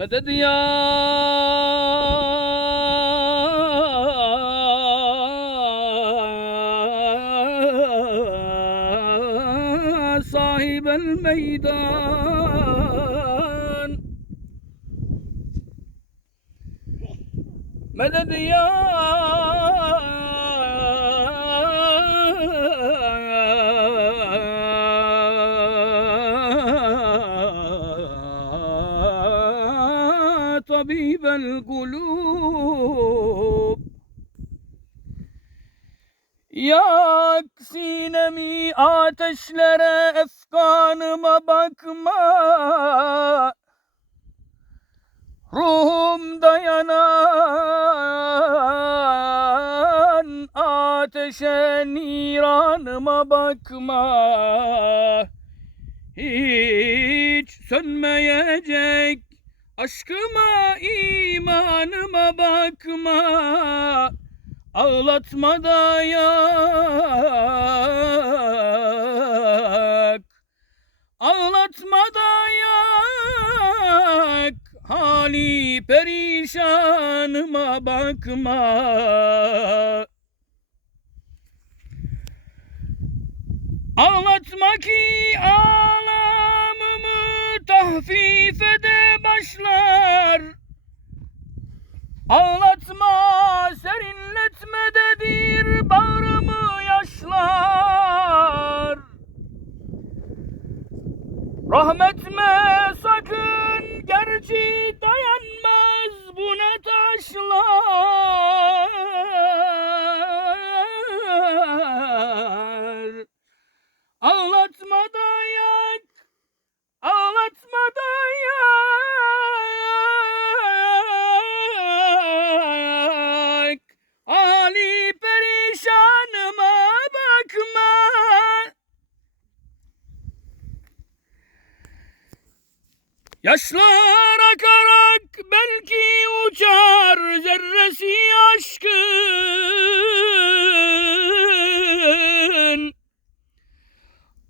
Medet ya. Sahibel meydan. Medet ya. طبيب القلوب Yak sinemi ateşlere efkanıma bakma Ruhum dayanan ateşe niranıma bakma Hiç sönmeyecek aşkıma imanıma bakma. Ağlatma da yak. Ağlatma da yak. Hali perişanıma bakma. Ağlatma ki ağlamımı tahfif ede başlar Ağlatma serinletmededir bağrımı yaşlar. Rahmetme Ali perişanıma bakma. Yaşlar akarak belki uçar zerresi aşkın.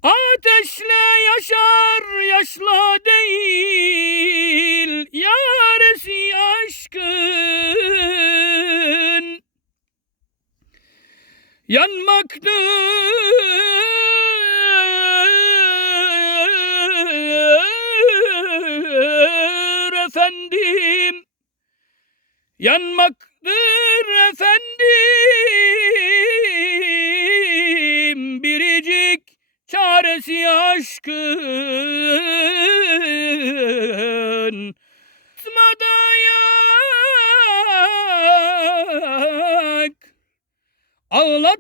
Ateşle yaşar yaşla değil Yanmaktır efendim. Yanmaktır efendim. Biricik çaresi aşkın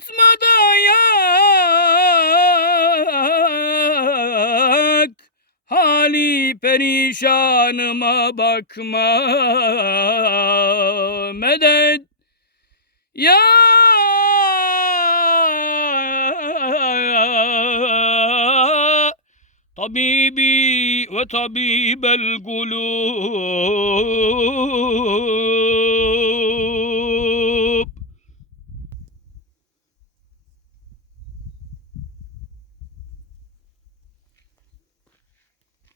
Ağlatma da yak Hali perişanıma bakma Medet ya Tabibi ve tabibel kulub